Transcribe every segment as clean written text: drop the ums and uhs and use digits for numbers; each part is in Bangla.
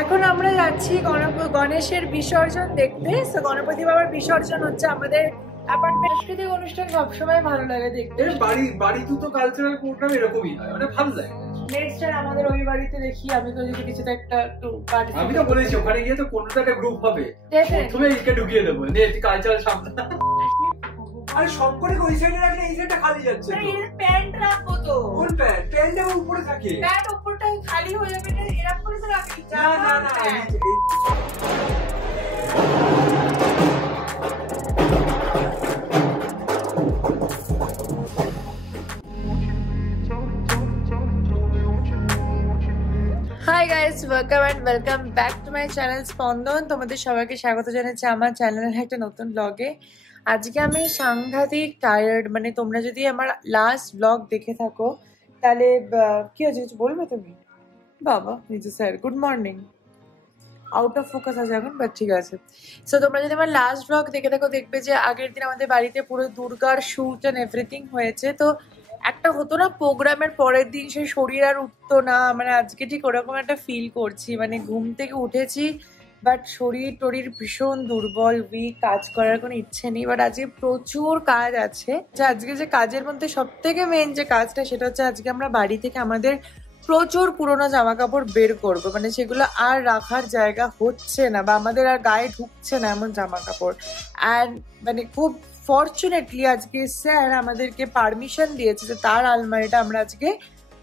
এখন আমরা যাচ্ছি গণেশের বিসর্জন দেখতে। তো গণপতি বাবার বিসর্জন হচ্ছে আমাদের অ্যাপার্টমেন্ট। সাংস্কৃতিক অনুষ্ঠান সবসময় ভালো লাগে দেখতে। বাড়ি তো কালচারাল প্রোগ্রাম এরকমই হয়, মানে ভালো লাগে। নেক্সট টাইম আমাদের ওই বাড়িতে দেখি, আমি তো যদি কিছুটা একটা আমি তো বলেছি ওখানে গিয়ে তো কোনটা একটা গ্রুপ হবে, প্রথমে একে ঢুকিয়ে দেবো, নে একটু কালচারাল সামনে। আরে সব করে ওই সাইডে রাখলে এই সাইডটা খালি যাচ্ছে। আরে এর প্যান্ট রাখবো তো। কোন প্যান্ট? প্যান্ট আমার উপরে থাকে। প্যান্ট উপরটা খালি হয়ে যাবে, এটা এরকম করে তো রাখি। না hi guys, welcome back to my channel স্পন্দন। তোমাদের সবাইকে স্বাগত জানাচ্ছি আমার চ্যানেলের একটা নতুন ব্লগে। আজকে আমি সাংঘাতিক টায়ার্ড, মানে তোমরা যদি আমার লাস্ট ব্লগ দেখে থাকো তাহলে কি হয়েছে কিছু বলবে তুমি? বাবা নিজে sir good morning, out of focus আছে এখন, বাট ঠিক আছে। সো তোমরা যদি আমার লাস্ট ব্লগ দেখে থাকো দেখবে যে আগের দিন আমাদের বাড়িতে পুরো দুর্গার শুট অ্যান্ড এভরিথিং হয়েছে। তো একটা হতো না প্রোগ্রামের পরের দিন সেই শরীর আর উঠতো না, মানে আজকে ঠিক ওরকম একটা ফিল করছি। মানে ঘুম থেকে উঠেছি বাট শরীর টরীর ভীষণ দুর্বল, উইক, কাজ করার কোনো ইচ্ছে নেই। বাট আজকে প্রচুর কাজ আছে। আজকে যে কাজের মধ্যে সব থেকে মেন যে কাজটা সেটা হচ্ছে আজকে আমরা বাড়ি থেকে আমাদের প্রচুর পুরোনো জামা কাপড় বের করবো, মানে সেগুলো আর রাখার জায়গা হচ্ছে না বা আমাদের আর গায়ে ঢুকছে না এমন জামা কাপড়। অ্যান্ড মানে খুব ফরচুনেটলি আজকে স্যার আমাদেরকে পারমিশন দিয়েছে যে তার আলমারিটা আমরা আজকে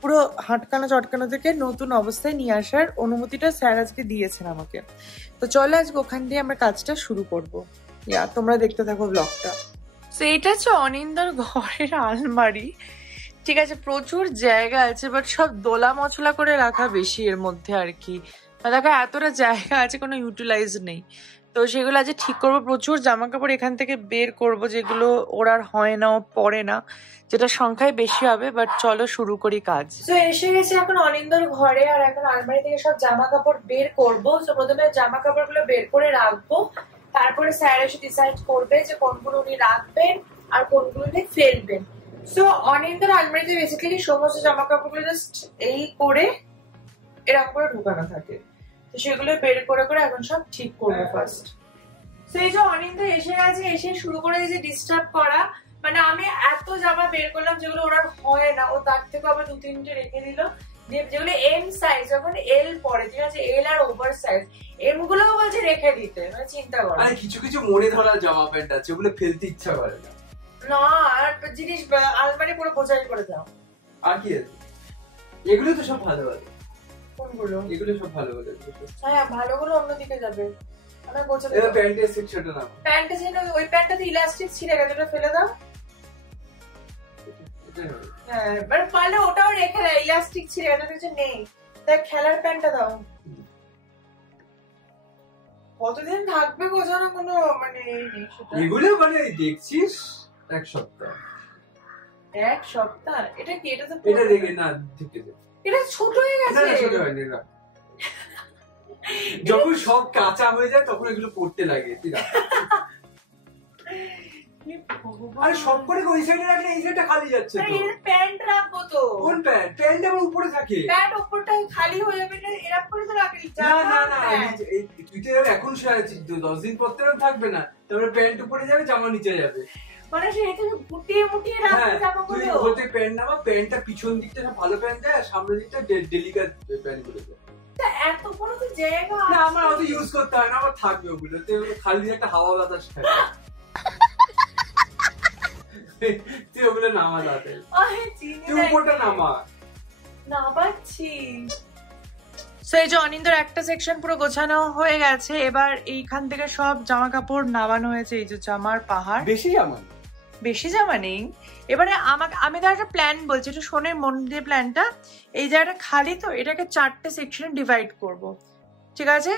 পুরো হাটকানো চটকানো থেকে নতুন অবস্থায় নিয়ে আসার অনুমতিটা স্যার আজকে দিয়েছেন আমাকে। তো চলো আজকে ওখান দিয়ে আমরা কাজটা শুরু করবো। তোমরা দেখতে থাকো ব্লগটা। তো এটা হচ্ছে অনিন্দার ঘরের আলমারি। ঠিক আছে, প্রচুর জায়গা আছে বাট সব দোলা মশলা করে রাখা বেশি এর মধ্যে আর কি। দেখো এতটা জায়গা আছে, কোনো ইউটিলাইজ নেই। তো সেগুলো আজ ঠিক করবো। প্রচুর জামা কাপড় এখান থেকে বের করব যেগুলো ওর আর হয় না, পরে না, যেটা সংখ্যায় বেশি হবে। বাট চলো শুরু করি কাজ। তো এসে গেছে এখন অনিন্দর ঘরে, আর এখন আলমারি থেকে সব জামা কাপড় বের করবো। তো প্রথমে জামা কাপড় গুলো বের করে রাখবো, তারপরে স্যার এসে ডিসাইড করবে যে কোনগুলো উনি রাখবেন আর কোনগুলো উনি ফেলবেন। সো অনিন্দর আলমারিতে বেসিক্যালি সমস্ত জামা কাপড়গুলো জাস্ট এই করে এরকম করে ঢুকানো থাকে। তো সেগুলো বের করে করে এখন সব ঠিক করবো ফার্স্ট। সেই যে অনিন্দ এসে গেছে, এসে শুরু করে দিয়েছে ডিস্টার্ব করা। মানে আমি এত জামা বের করলাম যেগুলো ওনার হয় না, ও তার থেকে আবার দু তিনটে রেখে দিল। যেগুলো এম সাইজ, যখন এল পরে, ঠিক আছে, এল আর ওভার সাইজ, এম গুলোও বলছে রেখে দিতে। মানে চিন্তা করো, কিছু কিছু মনে ধরা জামা প্যান্ট আছে ওগুলো ফেলতে ইচ্ছা করে না। না, আর জিনিস আলমারি পুরো বোঝাই করে দাও। আর কি আছে? এগুলো তো সব ভালো ভালো। কোনগুলো? এগুলো সব ভালো ভালো। হ্যাঁ, ভালোগুলো অন্যদিকে যাবে। আমরা গোছাতে এটা প্যান্টের সেকশনটা না। প্যান্টে ছিল, ওই প্যান্টটাতে ইলাস্টিক ছিঁড়ে গেছে, ওটা ফেলে দাও। হ্যাঁ, এবার পারলে ওটাও রেখে দেয়, ইলাস্টিক ছিঁড়ে গেছে, কিছু নেই। তাই খেলার প্যান্টটা দাও। কতদিন থাকবে গোছানো কোনো মানে নেই সেটা। এগুলো মানে দেখছিস এক সপ্তাহ। এক সপ্তাহ? এটা কি? এটা তো এটা দেখে না, ঠিক আছে, এটা ছোট হয়ে গেছে। না ছোট হয়নি না। যখন সব কাঁচা হয়ে যায় তখন এগুলো পড়তে লাগে। আরে সব করে ওই সাইডে রাখলে এই সাইডটা খালি যাচ্ছে তো। এর প্যান্ট রাখবো তো। কোন প্যান্ট? প্যান্ট আমার উপরে থাকে। প্যান্ট উপরটা খালি হয়ে যাবে, এরকম করে তো রাখলি। না তুই তো এখন শুয়েছিস, 10 দিন পর তো থাকবে না, তারপরে প্যান্ট উপরে যাবে, জামা নিচে যাবে। মানে সেটা গুটিয়ে মুটিয়ে রাখতে জামাগুলো। তুই ওতে প্যান্ট নামা, প্যান্টটা পিছন দিকটা ভালো প্যান্ট দেয় আর সামনের দিকটা ডেলিকেট প্যান্ট গুলো দেয়। এত বড় তো জায়গা না, আমার অত ইউজ করতে হয় না, আমার থাকবে ওগুলোতে, খালি একটা হাওয়া বাতাস থাকে। তুই ওগুলো নামা যাতে, তুই উপরটা নামা। নামাচ্ছি। এই যে অনিন্দর একটা সেকশন পুরো গোছানো হয়ে গেছে। এবার এইখান থেকে সব জামা কাপড় নামানো হয়েছে। এই যে জামার পাহাড়। বেশি জামা নেই। এবারে আমি তো একটা প্ল্যান বলছি, একটু শোনের মন দিয়ে প্ল্যানটা। এই জায়গাটা খালি তো, এটাকে 4টে সেকশনে ডিভাইড করব, ঠিক আছে?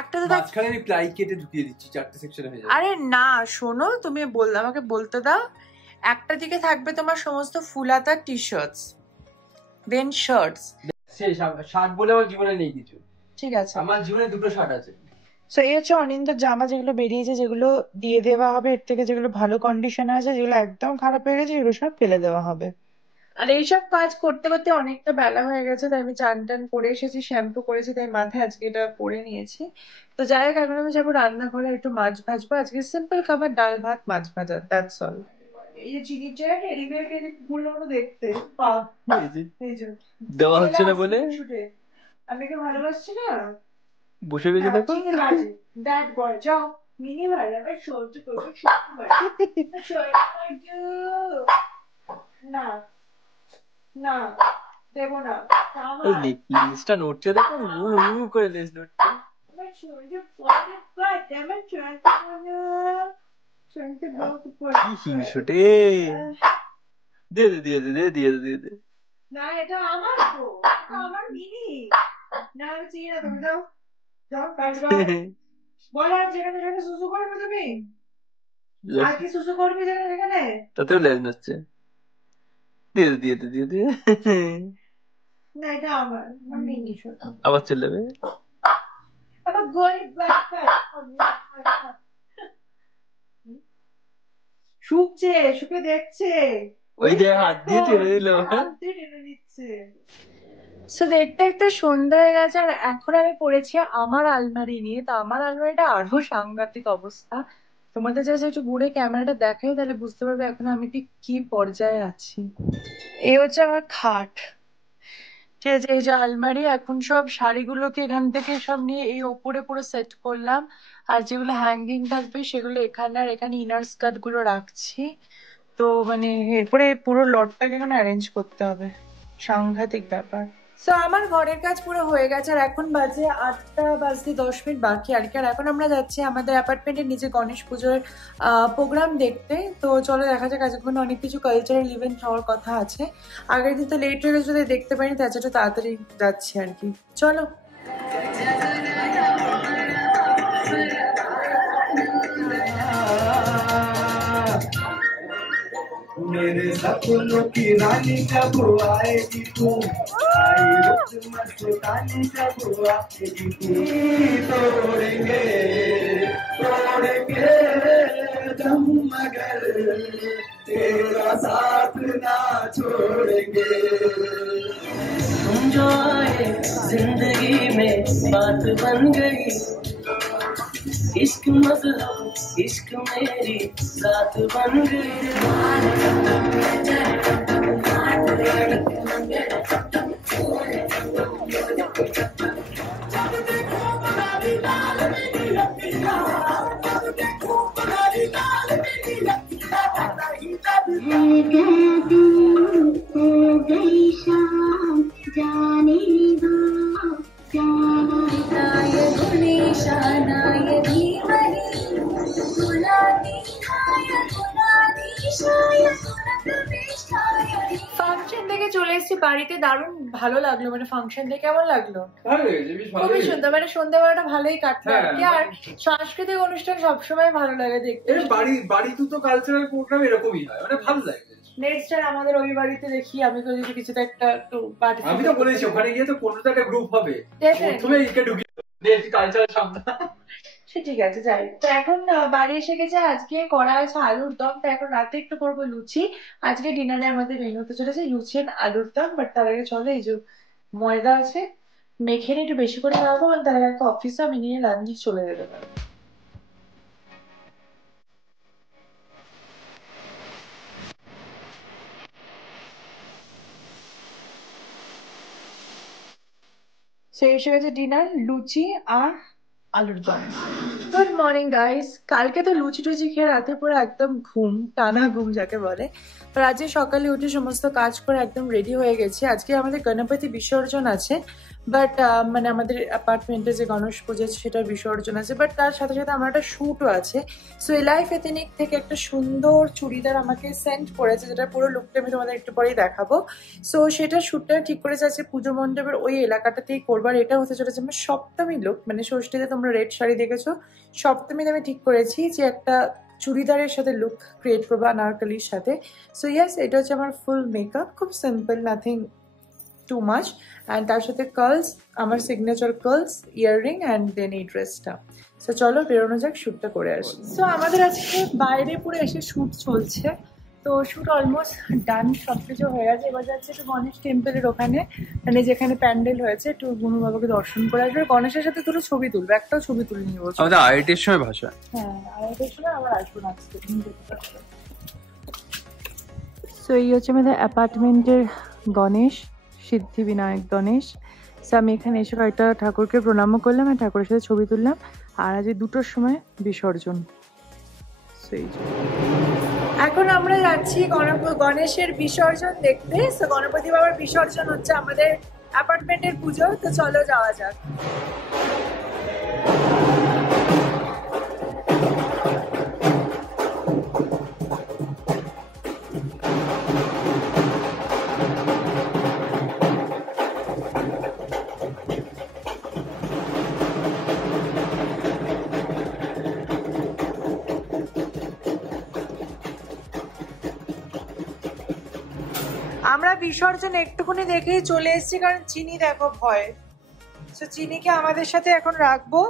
একটা তো মাঝখানে আমি প্লাই কেটে ঢুকিয়ে দিচ্ছি, 4টে সেকশনে হয়ে যাবে। আরে না শোনো, তুমি আমাকে বলতে দাও। একটা দিকে থাকবে তোমার সমস্ত ফুলাতা টি শার্টস, দেন শার্টস। সেই শার্ট বলে আমার জীবনে নেই কিছু, ঠিক আছে? আমার জীবনে দুটো শার্ট আছে। সো এই হচ্ছে অনিন্দর জামা যেগুলো বেরিয়েছে, যেগুলো দিয়ে দেওয়া হবে। এর থেকে যেগুলো ভালো কন্ডিশনে আছে, যেগুলো একদম খারাপ হয়ে গেছে, এগুলো সব ফেলে দেওয়া হবে। আর এইসব কাজ করতে করতে অনেকটা বেলা হয়ে গেছে, তাই আমি চান টান করে এসেছি, শ্যাম্পু করেছি, তাই মাথায় আজকে এটা পরে নিয়েছি। তো যাই হোক, এখন আমি যাবো রান্নাঘরে, একটু মাছ ভাজবো। আজকে সিম্পল খাবার, ডাল ভাত মাছ ভাজা, দ্যাটস অল। এই যে চিনি চায় টেডি বিয়ারকে গুলো দেখতে পা, এই যে দেওয়া হচ্ছে না বলে ছুটে, আমি কি ভালোবাসছি না, বসে গেছে দেখো। দ্যাট বয় যাও মিনি ভাই, আমি সহ্য করবো না, না দেবো না, লেজটা নড়ছে দেখো, করে লেজ নড়ছে। কি হিংসুটে, দিয়ে দে দিয়ে দে দিয়ে দে দিয়ে দে। না এটা আমার তো, আমার মিনি না, আমি চিনি না, তুমি যাও যাও কাজ করো। বলো আর যেখানে যেখানে সুসু করবে তুমি, আর কি সুসু করবে যেখানে যেখানে, তাতেও লেজ নড়ছে, দিয়ে দে দিয়ে দে দিয়ে দে। না এটা আমার মিনি, আবার চলে যাবে। আবার গরিব বাচ্চা শুকছে, শুকে দেখছে, ওই যে হাত দিয়ে টেনে দিল, হাত দিয়ে টেনে দিচ্ছে। সো দেখতে দেখতে সন্ধ্যা হয়ে গেছে, আর এখন আমি পড়েছি আমার আলমারি নিয়ে। তো আমার আলমারিটা আরো সাংঘাতিক অবস্থা। তোমাদের জাস্ট একটু ঘুরে ক্যামেরাটা দেখাই, তাহলে বুঝতে পারবে এখন আমি ঠিক কি পর্যায়ে আছি। এই হচ্ছে আমার খাট, ঠিক আছে, এই যে আলমারি। এখন সব শাড়িগুলোকে এখান থেকে সব নিয়ে এই ওপরে পুরো সেট করলাম, আর যেগুলো হ্যাঙ্গিং থাকবে সেগুলো এখানে, আর এখানে ইনার স্কার্ট গুলো রাখছি। তো মানে এরপরে পুরো লটটাকে এখানে অ্যারেঞ্জ করতে হবে, সাংঘাতিক ব্যাপার। তো আমার ঘরের কাজ পুরো হয়ে গেছে, আর এখন বাজে 8টা বাজতে 10 মিনিট বাকি আর কি। আর এখন আমরা যাচ্ছি আমাদের অ্যাপার্টমেন্টের নিচে গণেশ পুজোর প্রোগ্রাম দেখতে। তো চলো দেখা যাক, আজকে অনেক কিছু কালচারাল ইভেন্ট হওয়ার কথা আছে। আগের দিন তো লেট হয়ে গেছে, দেখতে পারিনি, তাই একটু তাড়াতাড়ি যাচ্ছি আর কি। চলো। मेरे सपनों की रानी कब आएगी तू, आई रुत मस्तानी कब आएगी तू, तोड़ेंगे तोड़ेंगे दम मगर तेरा साथ ना छोड़ेंगे। तुम जो आए जिंदगी में बात बन गई, इश्क मतलब इश्क मेरी साथ बन गई। जाने दो ফাংশন থেকে চলে এসেছি বাড়িতে, দারুণ ভালো লাগলো। মানে ফাংশন থেকে কেমন লাগলো? খুবই সুন্দর, মানে সন্ধ্যাবেলাটা ভালোই কাটলো আর কি। আর সাংস্কৃতিক অনুষ্ঠান সবসময় ভালো লাগে দেখতে। বাড়িতে তো কালচারাল প্রোগ্রাম এরকমই হয়, মানে ভালো লাগে। নেক্সট টাইম আমাদের ওই বাড়িতে দেখি, আমি তো যদি কিছুটা একটা একটু পার্টি, আমি তো বলেছি ওখানে গিয়ে তো কোনো একটা গ্রুপ হবে, প্রথমে এইকে ঢুকিয়ে দেবো, কালচারাল সামনে। সে ঠিক আছে, যাই। তো এখন বাড়ি এসে গেছে, আজকে করা হয়েছে আলুর দম। তো এখন রাতে একটু করবো লুচি। আজকে ডিনারে আমাদের মেনু হতে চলেছে লুচি আর আলুর দম। বাট তার আগে চলো, এই যে ময়দা আছে, মেখে নিয়ে একটু বেশি করে রাখবো, মানে তার আগে একটা অফিসে আমি নিয়ে লাঞ্চ চলে যেতে পারবো। সেই এসে গেছে ডিনার, লুচি আর আলুর দম। Good morning guys. কালকে তো লুচি টুচি খেয়ে রাতে পুরো একদম ঘুম, টানা ঘুম যাকে বলে। তো আজকে সকালে উঠে সমস্ত কাজ করে একদম রেডি হয়ে গেছি। আজকে আমাদের গণপতি বিসর্জন আছে, বাট মানে আমাদের অ্যাপার্টমেন্টে যে গণেশ পুজো সেটার বিসর্জন আছে, বাট তার সাথে সাথে আমার একটা শ্যুটও আছে। সো এলাইফ এথেনিক থেকে একটা সুন্দর চুড়িদার আমাকে সেন্ড করেছে, যেটা পুরো লুকটা আমি তোমাদের একটু পরেই দেখাবো। সো সেটা শ্যুটটা ঠিক করেছে আজকে পুজো মণ্ডপের ওই এলাকাটাতেই করবার। এটা হতে চলেছে আমার সপ্তমী লুক, মানে ষষ্ঠীতে তোমরা রেড শাড়ি দেখেছো, সপ্তমীতে আমি ঠিক করেছি যে একটা চুড়িদারের সাথে লুক ক্রিয়েট করবো আনারকলির সাথে। সো ইয়েস, এটা হচ্ছে আমার ফুল মেকআপ, খুব simple, nothing too much. And তার সাথে কার্লস, আমার সিগনেচার কার্লস, ইয়াররিং অ্যান্ড দেন এই ড্রেসটা। সো চলো বেরোনো যাক, শ্যুটটা করে আসি। সো আমাদের আজকে বাইরে পুরো এসে শ্যুট চলছে। তো শুট অলমোস্ট ডান, সব কিছু হয়ে গেছে। এবার যাচ্ছে একটু গণেশ টেম্পলের ওখানে, মানে যেখানে প্যান্ডেল হয়েছে, একটু গুনু বাবাকে দর্শন করে আসবে। গণেশের সাথে দুটো ছবি তুলবে, একটাও ছবি তুলে নিয়ে বলছে। আমাদের আইআইটির সময় ভাষা। হ্যাঁ, আড়াইটার সময় আবার আসবো নাচতে। সো এই হচ্ছে আমাদের অ্যাপার্টমেন্টের গণেশ, সিদ্ধি বিনায়ক গণেশ। সো আমি এখানে এসে কয়েকটা ঠাকুরকে প্রণামও করলাম আর ঠাকুরের সাথে ছবি তুললাম। আর আজ 2টোর সময় বিসর্জন। এখন আমরা যাচ্ছি গণেশের বিসর্জন দেখতে। তো গণপতি বাবার বিসর্জন হচ্ছে আমাদের অ্যাপার্টমেন্টের পুজো। তো চলো যাওয়া যাক। আমরা বিসর্জন একটুখানি দেখেই চলে এসেছি, কারণ চিনি দেখো ভয়। তো চিনিকে আমাদের সাথে এখন রাখবো।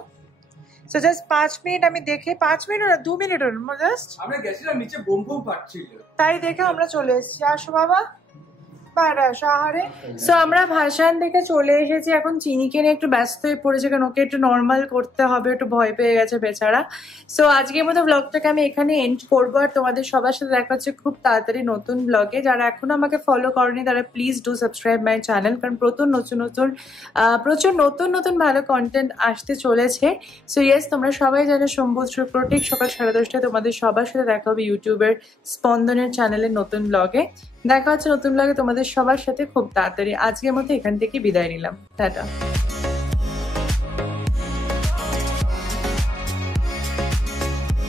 তো জাস্ট 5 মিনিট আমি দেখে, 5 মিনিট না 2 মিনিট জাস্ট। আমরা গেছিলাম নিচে, বোম বোম ফাটছিল, তাই দেখে আমরা চলে এসেছি। আসো বাবা, সো আমরা ভাসান থেকে চলে এসেছি। এখন চিনিকে নিয়ে একটু ব্যস্ত হয়ে পড়েছে, কারণ ওকে একটু নর্মাল করতে হবে, একটু ভয় পেয়ে গেছে বেচারা। সো আজকের মতো ব্লগটাকে আমি এখানে এন্ড করবো। আর তোমাদের সবার সাথে দেখা হচ্ছে খুব তাড়াতাড়ি নতুন ব্লগে। যারা এখনো আমাকে ফলো করেনি তারা please do subscribe my channel, কারণ প্রচুর নতুন নতুন ভালো কন্টেন্ট আসতে চলেছে। সো ইয়েস, তোমরা সবাই জানো সোম প্রত্যেক সকাল 10:30টায় তোমাদের সবার সাথে দেখা হবে ইউটিউবের স্পন্দনের চ্যানেলের নতুন ব্লগে। দেখা হচ্ছে নতুন ব্লগে তোমাদের সবার সাথে খুব তাড়াতাড়ি। আজকের মতো এখান থেকে বিদায় নিলাম, টাটা।